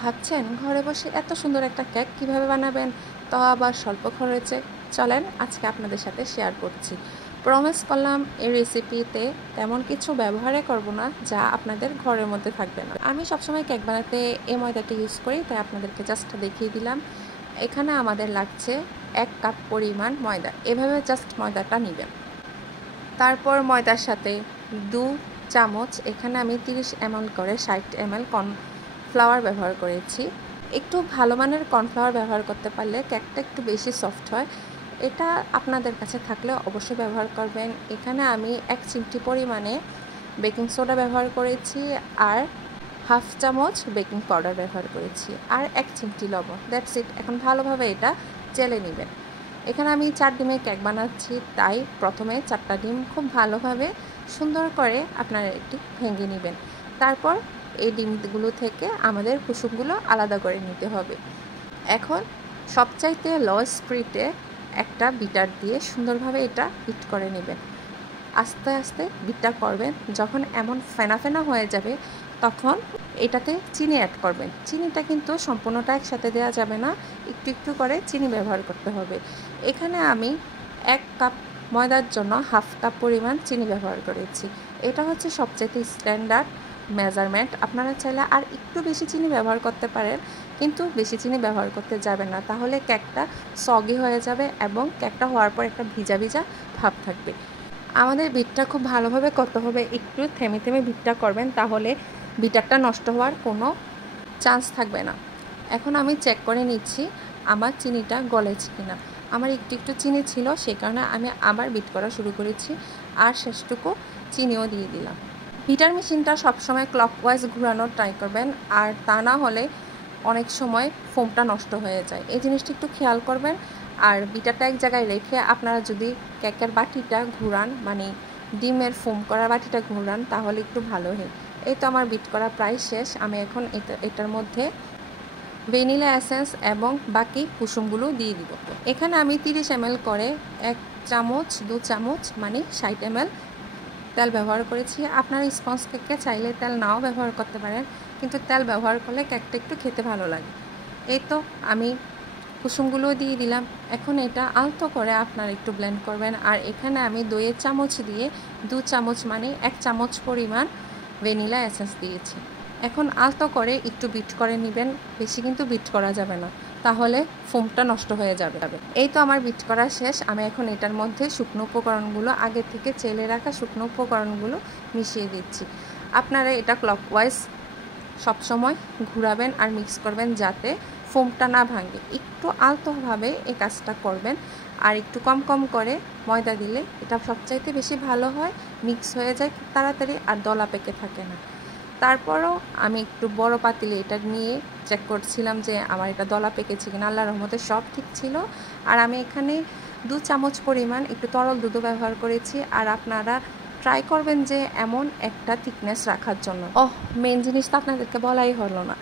ভাবছেন ঘরে বসে এত সুন্দর একটা কেক কিভাবে বানাবেন, তাও আবার স্বল্প খরচে? চলেন আজকে আপনাদের সাথে শেয়ার করছি। প্রমিস করলাম এই রেসিপিতে তেমন কিছু ব্যবহারই করব না যা আপনাদের ঘরের মধ্যে থাকবে না। আমি সবসময় কেক বানাতে এই ময়দাটি ইউজ করি, তাই আপনাদেরকে জাস্ট দেখিয়ে দিলাম। এখানে আমাদের লাগছে 1 কাপ পরিমাণ ময়দা। এভাবে জাস্ট ময়দাটা নেবেন। তারপর ময়দার সাথে 2 চামচ, এখানে আমি 30 ml করে 60 ml কর্নফ্লাওয়ার ব্যবহার করেছি। একটু ভালো মানের কর্নফ্লাওয়ার ব্যবহার করতে পারলে কেকটা একটু বেশি সফট হয়। এটা আপনাদের কাছে থাকলে অবশ্যই ব্যবহার করবেন। এখানে আমি 1 চিমটি পরিমাণে বেকিং সোডা ব্যবহার করেছি আর হাফ চামচ বেকিং পাউডার ব্যবহার করেছি আর 1 চিমটি লবণ। That's it. এখন ভালোভাবে এটা চেলে নেবেন। এখানে আমি 4 ডিমের কেক বানাচ্ছি, তাই প্রথমে 4টা ডিম খুব ভালোভাবে সুন্দর করে আপনারা একটু ভেঙে নেবেন। তারপর এই ডিমগুলো থেকে আমাদের কুসুমগুলো আলাদা করে নিতে হবে। এখন সবচাইতে লো স্পিডে একটা বিটার দিয়ে সুন্দরভাবে এটা বিট করে নেবেন। আস্তে আস্তে বিটটা করবেন। যখন এমন ফেনা ফেনা হয়ে যাবে তখন এটাতে চিনি অ্যাড করবেন। চিনিটা কিন্তু সম্পূর্ণটা একসাথে দেওয়া যাবে না, একটু একটু করে চিনি ব্যবহার করতে হবে। এখানে আমি 1 কাপ ময়দার জন্য হাফ কাপ পরিমাণ চিনি ব্যবহার করেছি। এটা হচ্ছে সবচেয়ে স্ট্যান্ডার্ড মেজারমেন্ট। আপনারা চাইলে আর একটু বেশি চিনি ব্যবহার করতে পারেন, কিন্তু বেশি চিনি ব্যবহার করতে যাবেন না, তাহলে কেকটা সগি হয়ে যাবে এবং কেকটা হওয়ার পর একটা ভিজা ভিজা ভাব থাকবে। আমাদের বিটটা খুব ভালোভাবে করতে হবে, একটু থেমে থেমে বিটটা করবেন, তাহলে বিটারটা নষ্ট হওয়ার কোনো চান্স থাকবে না। এখন আমি চেক করে নিচ্ছি আমার চিনিটা গলেছে কিনা। আমার একটু একটু চিনি ছিল, সেই কারণে আমি আবার বিট করা শুরু করেছি আর শেষটুকু চিনিও দিয়ে দিলাম। বিটার মেশিনটা সবসময় ক্লকওয়াইজ ঘোরানোর ট্রাই করবেন, আর তা না হলে অনেক সময় ফোমটা নষ্ট হয়ে যায়। এই জিনিসটা একটু খেয়াল করবেন। আর বিটারটা এক জায়গায় রেখে আপনারা যদি কেকের বাটিটা ঘুরান, মানে ডিমের ফোম করা বাটিটা ঘুরান, তাহলে একটু ভালো হয়। এই তো আমার বিট করা প্রায় শেষ। আমি এখন এটার মধ্যে ভ্যানিলা এসেন্স এবং বাকি কুসুমগুলো দিয়ে দিব। এখানে আমি 30 ml করে 1 চামচ 2 চামচ মানে 60 ml তেল ব্যবহার করেছি। আপনারা স্পঞ্জ কেকে চাইলে তেল নাও ব্যবহার করতে পারেন, কিন্তু তেল ব্যবহার করলে কেকটা একটু খেতে ভালো লাগে। এই তো আমি কুসুমগুলো দিয়ে দিলাম। এখন এটা আলতো করে আপনারা একটু ব্লেন্ড করবেন। আর এখানে আমি 2 চামচ দিয়ে 2 চামচ মানে 1 চামচ পরিমাণ ভ্যানিলা এসেন্স দিয়েছি। এখন আলতো করে একটু বিট করে নেবেন, বেশি কিন্তু বিট করা যাবে না, তাহলে ফোমটা নষ্ট হয়ে যাবে। এই তো আমার বিট করা শেষ। আমি এখন এটার মধ্যে শুকনো উপকরণগুলো, আগে থেকে চেলে রাখা শুকনো উপকরণগুলো মিশিয়ে দিচ্ছি। আপনারা এটা ক্লকওয়াইজ সবসময় ঘুরাবেন আর মিক্স করবেন যাতে ফোমটা না ভাঙে। একটু আলতোভাবে এই কাজটা করবেন, আর একটু কম কম করে ময়দা দিলে এটা সবচাইতে বেশি ভালো হয়, মিক্স হয়ে যায় তাড়াতাড়ি আর দলা পেকে থাকে না। তারপরও আমি একটু বড় পাতিলে এটা নিয়ে চেক করছিলাম যে আমার এটা দলা পেকেছে কিনা। আল্লাহর রহমতে সব ঠিক ছিল। আর আমি এখানে 2 চামচ পরিমাণ একটু তরল দুধও ব্যবহার করেছি। আর আপনারা ট্রাই করবেন যে এমন একটা থিকনেস রাখার জন্য। মেন জিনিসটা আপনাদেরকে বলাই হলো না,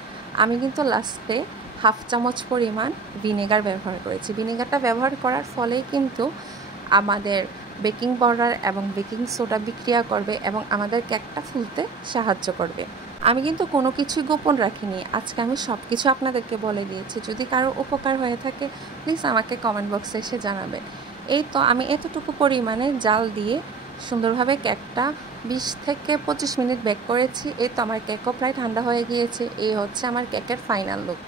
আমি কিন্তু লাস্টে হাফ চামচ পরিমাণ ভিনেগার ব্যবহার করেছি। ভিনেগারটা ব্যবহার করার ফলেই কিন্তু আমাদের বেকিং পাউডার এবং বেকিং সোডা বিক্রিয়া করবে এবং আমাদের কেকটা ফুলতে সাহায্য করবে। আমি কিন্তু কোনো কিছুই গোপন রাখিনি, আজকে আমি সব কিছু আপনাদেরকে বলে দিয়েছি। যদি কারো উপকার হয়ে থাকে প্লিজ আমাকে কমেন্ট বক্সে এসে জানাবেন। এই তো আমি এতটুকু পরিমাণে জাল দিয়ে সুন্দরভাবে কেকটা 20 থেকে 25 মিনিট বেক করেছি। এই তো আমার কেকও প্রায় ঠান্ডা হয়ে গিয়েছে। এই হচ্ছে আমার কেকের ফাইনাল লুক।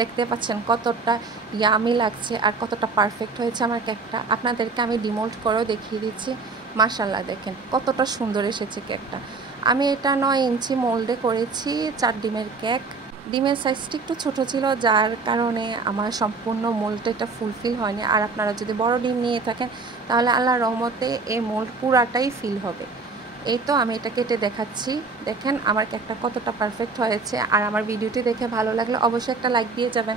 দেখতে পাচ্ছেন কতটা ইয়ামি লাগছে আর কতটা পারফেক্ট হয়েছে আমার কেকটা। আপনাদেরকে আমি ডিমোল্ড করেও দেখিয়ে দিচ্ছি। মাশাআল্লাহ, দেখেন কতটা সুন্দর এসেছে কেকটা। আমি এটা 9 ইঞ্চি মোল্ডে করেছি 4 ডিমের কেক। ডিমের সাইজটি একটু ছোট ছিল, যার কারণে আমার সম্পূর্ণ মোল্ডটা এটা ফুলফিল হয়নি। আর আপনারা যদি বড় ডিম নিয়ে থাকেন তাহলে আল্লাহর রহমতে এই মোল্ড পুরাটাই ফিল হবে। এই তো আমি এটা কেটে দেখাচ্ছি। দেখেন আমার কেকটা কতটা পারফেক্ট হয়েছে। আর আমার ভিডিওটি দেখে ভালো লাগলে অবশ্যই একটা লাইক দিয়ে যাবেন।